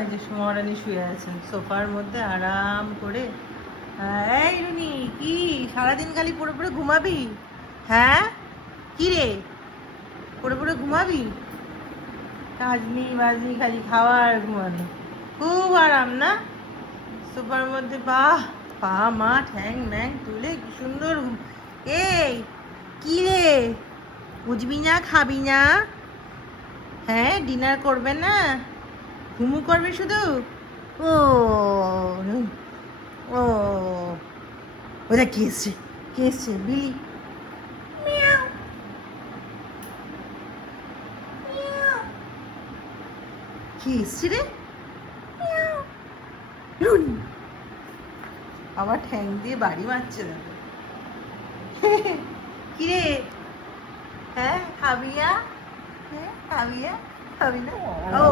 এই যে সুমরানি শুয়ে আছেন সোফার মধ্যে আরাম করে। এই রুনি, কি সারাদিন খালি পড়ে পড়ে ঘুমাবি? হ্যাঁ, কি রে, পড়ে পড়ে ঘুমাবি? কাজ নেই বাজ নেই, খালি খাওয়া আর ঘুমানো। খুব আরাম না সোফার মধ্যে? বাহ, পা মা ঠ্যাং ম্যাং তুলে কি সুন্দর এই, কি রে, বুঝবি না, খাবি না? হ্যাঁ, ডিনার করবে না, ঘুমু করবে শুধু? ও ও, ওটা কে এসছে? কে এসছে? বিলি? মিয়াও, মিয়াও। কি এসছে রে? মিয়াও। রুনি আমার ঠ্যাং দিয়ে বাড়ি মারছে দেখো। কি রে, হ্যাঁ খাবি না? হ্যাঁ খাবি না? খাবি না? ও